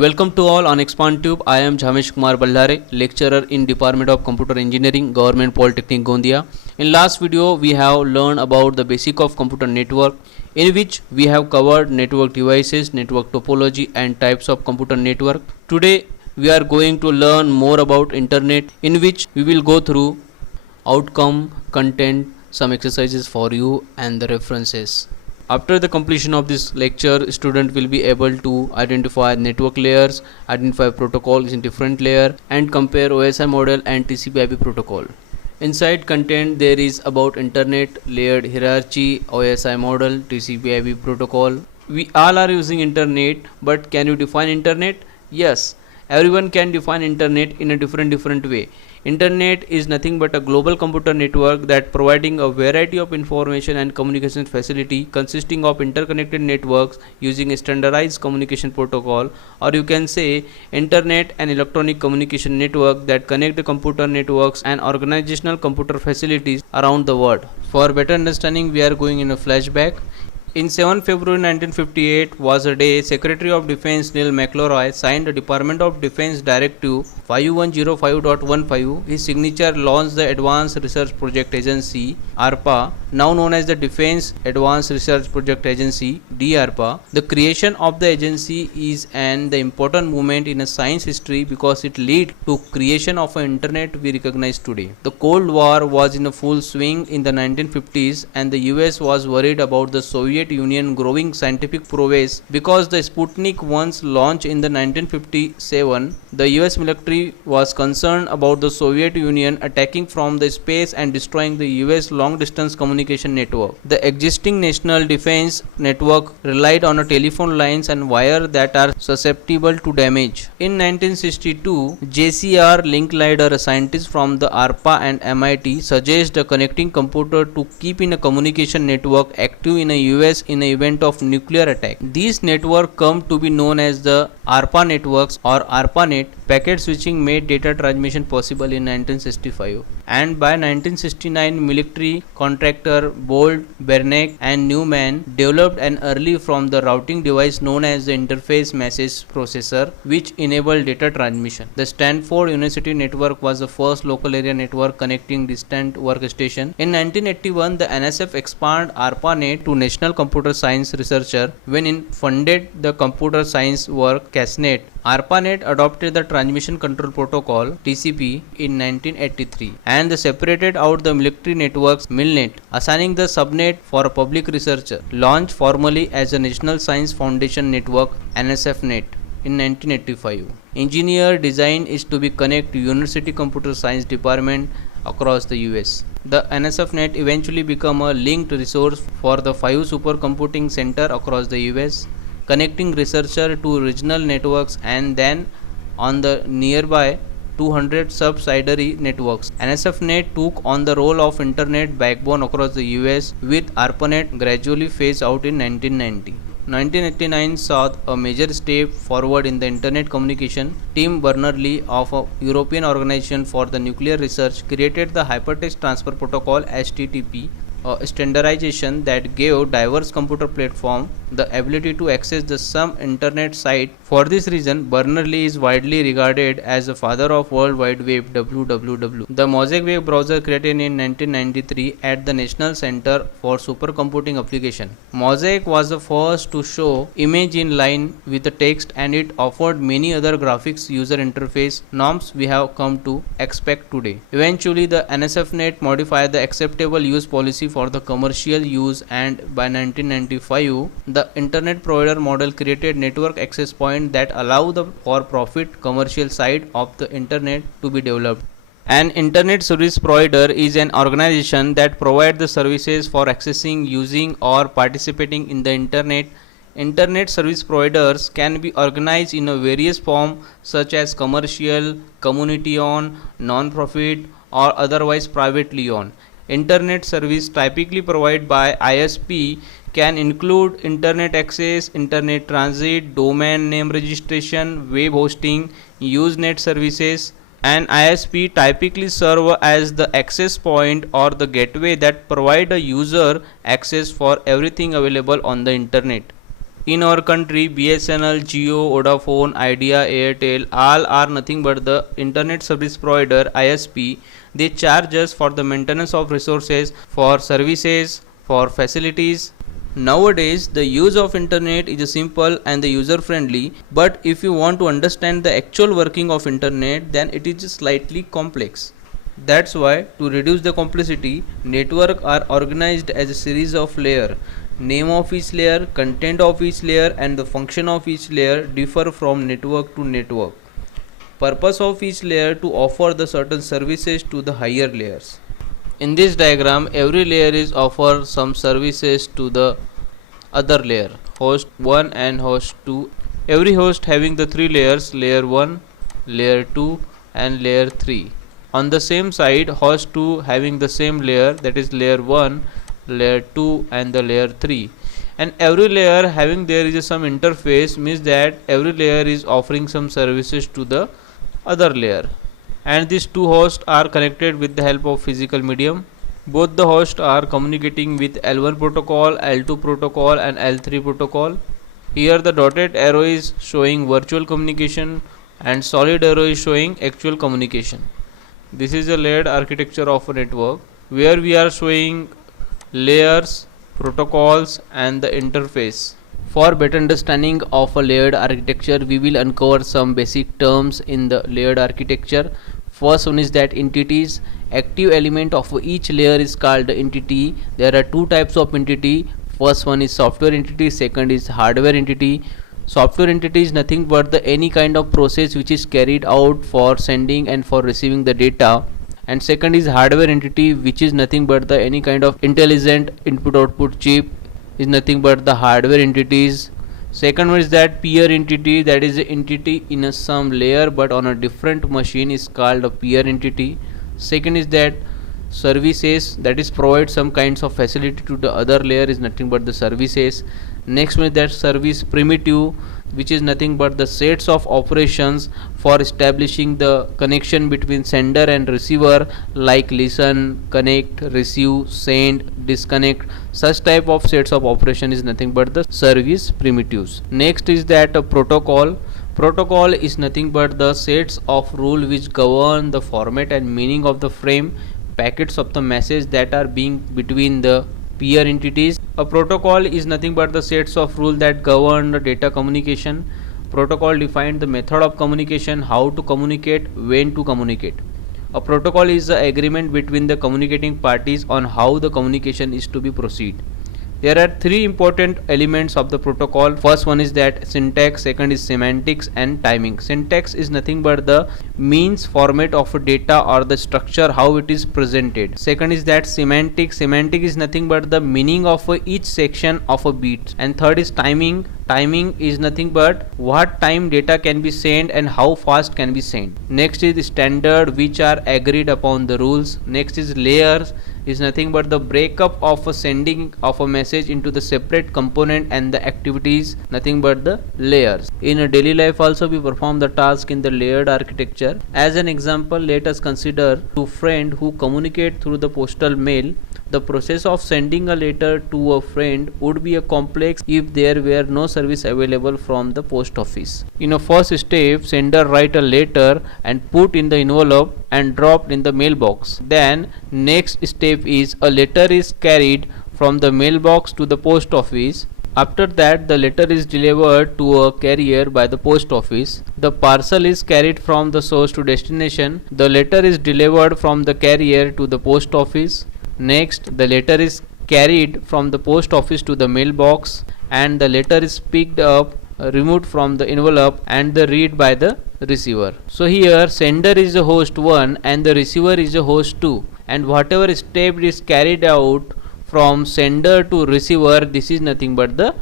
Welcome to all on ExpandTube. I am Jhamesh Kumar Ballare, lecturer in Department of Computer Engineering, Government Polytechnic Gondia. In last video, we have learned about the basic of computer network, in which we have covered network devices, network topology, and types of computer network. Today, we are going to learn more about internet, in which we will go through outcome, content, some exercises for you, and the references. After the completion of this lecture, student will be able to identify network layers, identify protocols in different layer, and compare OSI model and TCP/IP protocol. Inside content there is about internet, layered hierarchy, OSI model, TCP/IP protocol. We all are using internet, but can you define internet? Yes, everyone can define internet in a different way. Internet is nothing but a global computer network that providing a variety of information and communication facility consisting of interconnected networks using a standardized communication protocol, or you can say internet an electronic communication network that connect the computer networks and organizational computer facilities around the world. For better understanding, we are going in a flashback. In 7 February 1958 was a day Secretary of Defense Neil McElroy signed the Department of Defense Directive 5105.15. His signature launched the Advanced Research Project Agency (ARPA), now known as the Defense Advanced Research Project Agency (DARPA). The creation of the agency is an important moment in a science history because it led to creation of an internet we recognize today. The Cold War was in a full swing in the 1950s, and the US was worried about the Soviet Union growing scientific prowess because the Sputnik 1's launch in the 1957. The US military was concerned about the Soviet Union attacking from the space and destroying the US long distance communication network. The existing national defense network relied on a telephone lines and wire that are susceptible to damage. In 1962, JCR Linkleader, a scientist from the ARPA and MIT, suggests connecting computer to keep in a communication network active in a US in the event of nuclear attack. These networks come to be known as the ARPA networks or ARPANET. Packet switching made data transmission possible in 1965, and by 1969 military contractor Bolt, Beranek and Newman developed an early from the routing device known as the interface message processor, which enabled data transmission. The Stanford University network was the first local area network connecting distant workstation. In 1981, the NSF expanded ARPANET to National Computer Science Researcher when it funded the computer science work CASNET. ARPANET adopted the Transmission Control Protocol (TCP) in 1983 and separated out the military networks MILNET, assigning the subnet for a public researcher. Launched formally as a National Science Foundation Network (NSFNet) in 1985. Engineer design is to be connect to University Computer Science Department across the US. The NSFNet eventually became a linked resource for the 5 supercomputing centers across the US, connecting researchers to regional networks and then on the nearby 200 subsidiary networks. NSFNet took on the role of internet backbone across the US, with ARPANET gradually phased out in 1990. 1989 saw a major step forward in the internet communication. Tim Berners-Lee of a European Organization for the Nuclear Research created the Hypertext Transfer Protocol (HTTP), a standardization that gave diverse computer platforms the ability to access the some internet site. For this reason, Berners-Lee is widely regarded as the father of World Wide Web (WWW). The Mosaic web browser created in 1993 at the National Center for Supercomputing Application. Mosaic was the first to show image in line with the text, and it offered many other graphics user interface norms we have come to expect today. Eventually, the NSFNet modified the acceptable use policy for the commercial use, and by 1995, the internet provider model created network access points that allow the for-profit commercial side of the internet to be developed. An internet service provider is an organization that provides the services for accessing, using or participating in the internet. Internet service providers can be organized in a various forms such as commercial, community-owned, non-profit or otherwise privately owned. Internet service typically provided by ISP can include internet access, internet transit, domain name registration, web hosting, Usenet services. An ISP typically serve as the access point or the gateway that provide a user access for everything available on the internet. In our country, BSNL, Jio, Vodafone, Idea, Airtel, all are nothing but the internet service provider ISP. They charge us for the maintenance of resources, for services, for facilities. Nowadays, the use of internet is simple and the user friendly, but if you want to understand the actual working of internet, then it is slightly complex. That's why, to reduce the complexity, network are organized as a series of layers. Name of each layer, content of each layer, and the function of each layer differ from network to network. Purpose of each layer to offer the certain services to the higher layers. In this diagram, every layer is offer some services to the other layer, host 1 and host 2. Every host having the three layers, layer 1, layer 2 and layer 3. On the same side, host 2 having the same layer, that is layer 1, layer 2 and the layer 3. And every layer having there is some interface, means that every layer is offering some services to the other layer. And these two hosts are connected with the help of physical medium. Both the hosts are communicating with L1 protocol, L2 protocol and L3 protocol. Here the dotted arrow is showing virtual communication and solid arrow is showing actual communication. This is a layered architecture of a network where we are showing layers, protocols and the interface. For better understanding of a layered architecture, we will uncover some basic terms in the layered architecture. First one is that entities. Active element of each layer is called entity. There are two types of entity. First one is software entity, second is hardware entity. Software entity is nothing but the any kind of process which is carried out for sending and for receiving the data. And second is hardware entity, which is nothing but the any kind of intelligent input output chip, is nothing but the hardware entities. Second one is that peer entity, that is the entity in a some layer but on a different machine is called a peer entity. Second is that services, that is provide some kinds of facility to the other layer, is nothing but the services. Next one is that service primitive, which is nothing but the sets of operations for establishing the connection between sender and receiver, like listen, connect, receive, send, disconnect. Such type of sets of operation is nothing but the service primitives. Next is that a protocol. Protocol is nothing but the sets of rules which govern the format and meaning of the frame packets of the message that are being between the peer entities. A protocol is nothing but the sets of rules that govern the data communication. Protocol defines the method of communication, how to communicate, when to communicate. A protocol is the agreement between the communicating parties on how the communication is to be proceed. There are three important elements of the protocol. First one is that syntax, second is semantics and timing. Syntax is nothing but the means, format of a data or the structure how it is presented. Second is that semantics. Semantic is nothing but the meaning of each section of a bit. And third is timing. Timing is nothing but what time data can be sent and how fast can be sent. Next is standard, which are agreed upon the rules. Next is layers, is nothing but the breakup of a sending of a message into the separate component and the activities, nothing but the layers. In a daily life also we perform the task in the layered architecture. As an example, let us consider two friends who communicate through the postal mail. The process of sending a letter to a friend would be a complex if there were no service available from the post office. In a first step, sender write a letter and put in the envelope and dropped in the mailbox. Then next step is a letter is carried from the mailbox to the post office. After that, the letter is delivered to a carrier by the post office. The parcel is carried from the source to destination. The letter is delivered from the carrier to the post office. Next, the letter is carried from the post office to the mailbox and the letter is picked up, removed from the envelope and the read by the receiver. So here sender is the host 1 and the receiver is the host 2, and whatever step is carried out from sender to receiver, this is nothing but the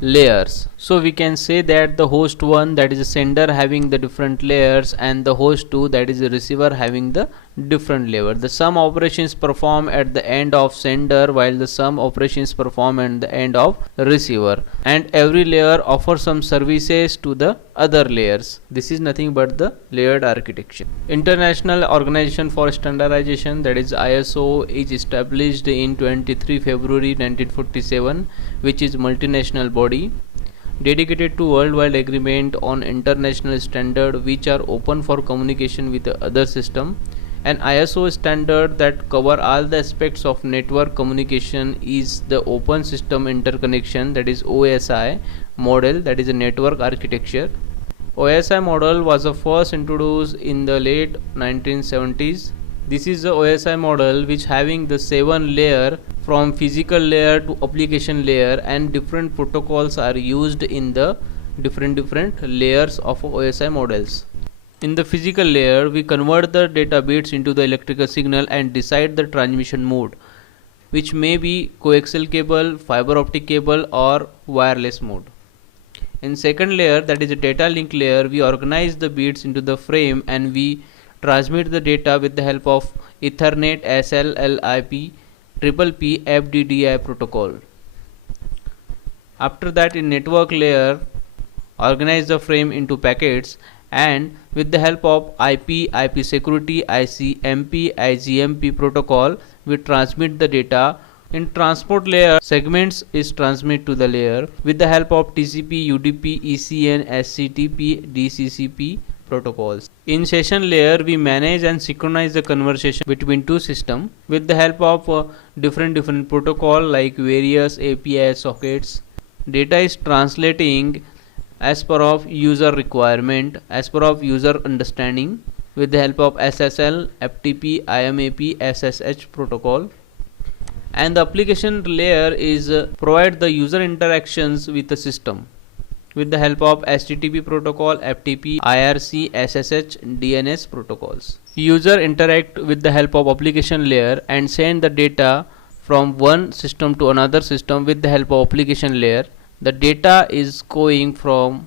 layers. So we can say that the host 1, that is the sender, having the different layers, and the host 2, that is the receiver, having the different layer. The sum operations perform at the end of sender while the sum operations perform at the end of receiver, and every layer offers some services to the other layers. This is nothing but the layered architecture. International Organization for Standardization, that is ISO, is established in 23 February 1947, which is multinational body. dedicated to worldwide agreement on international standard which are open for communication with the other system. An ISO standard that cover all the aspects of network communication is the Open System Interconnection, that is OSI model, that is a network architecture. OSI model was first introduced in the late 1970s. This is the OSI model which having the 7 layer from physical layer to application layer, and different protocols are used in the different layers of OSI models. In the physical layer, we convert the data bits into the electrical signal and decide the transmission mode, which may be coaxial cable, fiber optic cable or wireless mode. In second layer, that is a data link layer, we organize the bits into the frame and we transmit the data with the help of Ethernet, SLLIP, PPP, FDDI protocol. After that, in network layer, organize the frame into packets, and with the help of IP security, ICMP, IGMP protocol, we transmit the data. In transport layer, segments is transmit to the layer with the help of TCP, UDP, ECN, SCTP, DCCP protocols. In session layer, we manage and synchronize the conversation between two systems with the help of different protocol like various API sockets. Data is translating as per of user requirement, as per of user understanding with the help of SSL, FTP, IMAP, SSH protocol. And the application layer is provide the user interactions with the system with the help of HTTP protocol, FTP, IRC, SSH, DNS protocols. User interact with the help of application layer and send the data from one system to another system with the help of application layer. The data is going from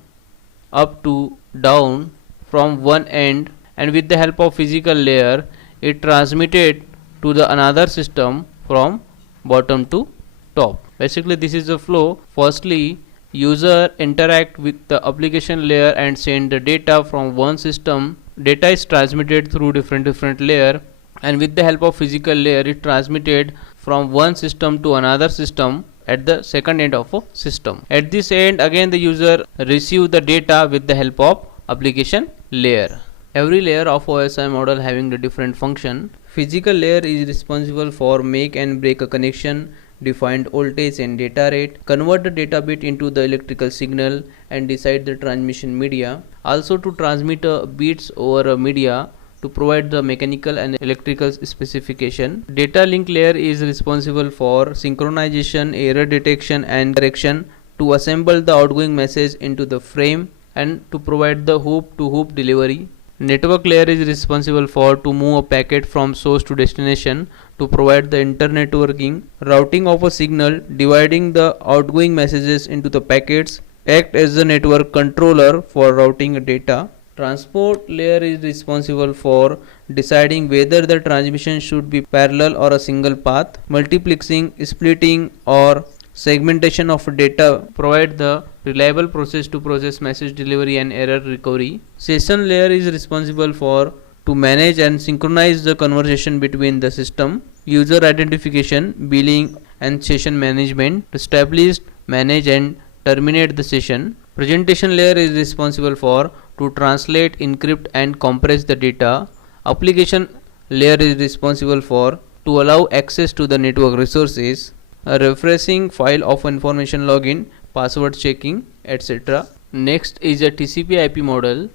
up to down from one end, and with the help of physical layer it transmitted to the another system from bottom to top. Basically this is the flow. Firstly, user interact with the application layer and send the data from one system. Data is transmitted through different layer, and with the help of physical layer it transmitted from one system to another system at the second end of a system. At this end again the user receive the data with the help of application layer. Every layer of OSI model having the different function. Physical layer is responsible for make and break a connection, define voltage and data rate, convert the data bit into the electrical signal and decide the transmission media. Also to transmit bits over a media to provide the mechanical and electrical specification. Data link layer is responsible for synchronization, error detection and correction, to assemble the outgoing message into the frame and to provide the hoop to hoop delivery. Network layer is responsible for to move a packet from source to destination, to provide the internetworking, routing of a signal, dividing the outgoing messages into the packets, act as the network controller for routing data. Transport layer is responsible for deciding whether the transmission should be parallel or a single path, multiplexing, splitting or segmentation of data, provide the reliable process to process message delivery and error recovery. Session layer is responsible for to manage and synchronize the conversation between the system, user identification, billing and session management, to establish, manage and terminate the session. Presentation layer is responsible for to translate, encrypt and compress the data. Application layer is responsible for to allow access to the network resources, a refreshing file of information login, password checking, etc. Next is a TCP IP model.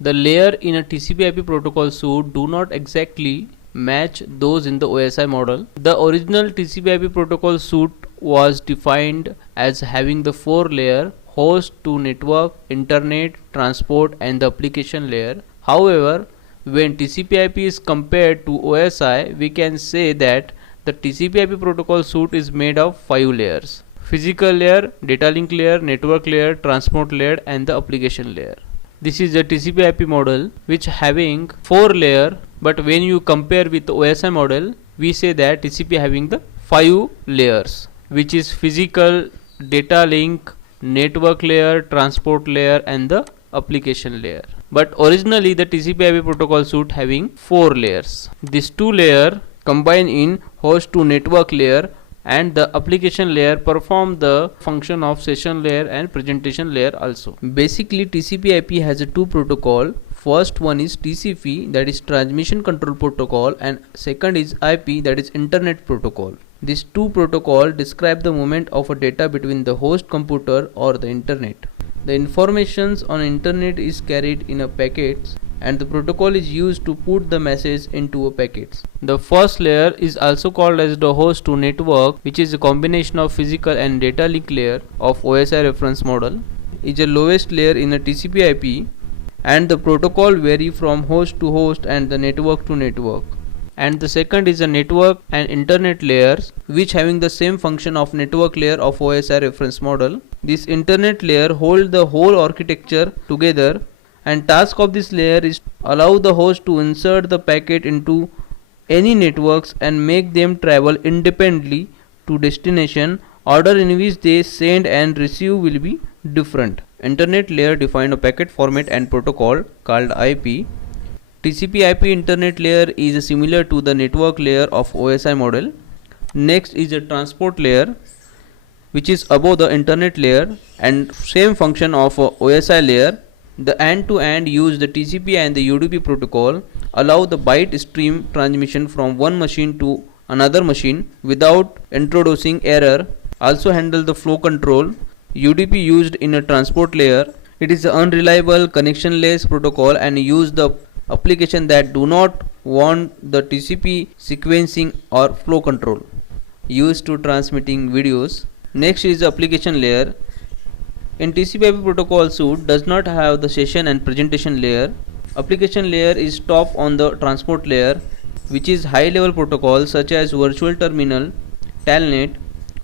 The layer in a TCP IP protocol suite do not exactly match those in the OSI model. The original TCP IP protocol suite was defined as having the 4 layer: host to network, internet, transport and the application layer. However, when TCP IP is compared to OSI, we can say that the TCP IP protocol suite is made of 5 layers: physical layer, data link layer, network layer, transport layer and the application layer. This is the TCP IP model which having 4 layer, but when you compare with the OSI model, we say that TCP having the 5 layers, which is physical, data link, network layer, transport layer and the application layer. But originally the TCP IP protocol suite having 4 layers. These 2 layer combine in host to network layer and the application layer perform the function of session layer and presentation layer also. Basically TCP/IP has a two protocol. First one is TCP, that is transmission control protocol, and second is IP, that is internet protocol. These two protocols describe the movement of a data between the host computer or the internet. The informations on internet is carried in a packets and the protocol is used to put the message into a packets. The first layer is also called as the host to network, which is a combination of physical and data link layer of OSI reference model. Is the lowest layer in a TCP/IP, and the protocol vary from host to host and the network to network. And the second is a network and internet layers, which having the same function of network layer of OSI reference model. This internet layer hold the whole architecture together, and task of this layer is to allow the host to insert the packet into any networks and make them travel independently to destination. Order in which they send and receive will be different. Internet layer define a packet format and protocol called IP. TCP/IP internet layer is similar to the network layer of OSI model. Next is a transport layer, which is above the internet layer and same function of OSI layer. The end-to-end use the TCP and the UDP protocol, allow the byte stream transmission from one machine to another machine without introducing error. Also handle the flow control. UDP used in a transport layer. It is an unreliable connectionless protocol and use the application that do not want the TCP sequencing or flow control used to transmitting videos. Next is the application layer. In TCP/IP protocol suite does not have the session and presentation layer. Application layer is top on the transport layer, which is high level protocols such as virtual terminal, telnet,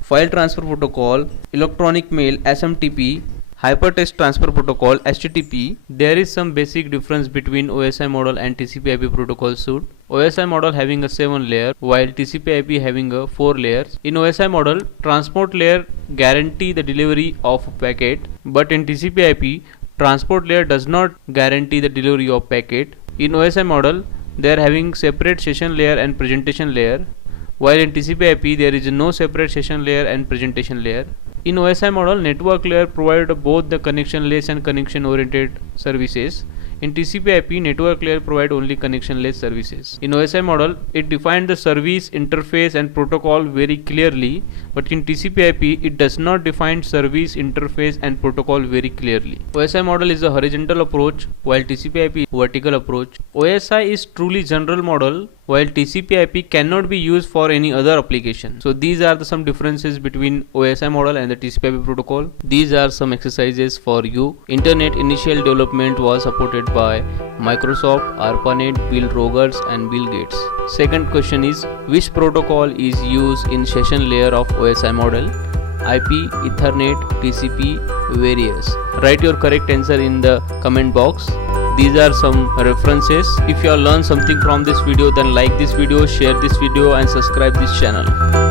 file transfer protocol, electronic mail SMTP, hypertext transfer protocol HTTP. There is some basic difference between OSI model and TCP/IP protocol suite. OSI model having a 7 layer while TCP/IP having a 4 layers. In OSI model, transport layer guarantee the delivery of a packet, but in TCP/IP transport layer does not guarantee the delivery of packet. In OSI model, they are having separate session layer and presentation layer, while in TCP/IP there is no separate session layer and presentation layer. In OSI model, network layer provide both the connectionless and connection oriented services. In TCP/IP, network layer provide only connectionless services. In OSI model, it defined the service, interface and protocol very clearly, but in TCP/IP, it does not define service, interface and protocol very clearly. OSI model is a horizontal approach, while TCP/IP vertical approach. OSI is truly general model, while TCP/IP cannot be used for any other application. So these are some differences between OSI model and the TCP/IP protocol. These are some exercises for you. Internet initial development was supported by Microsoft, ARPANET, Bill Rogers and Bill Gates. Second question is, which protocol is used in session layer of OSI model? IP, Ethernet, TCP, various. Write your correct answer in the comment box. These are some references. If you have learned something from this video, then like this video, share this video and subscribe this channel.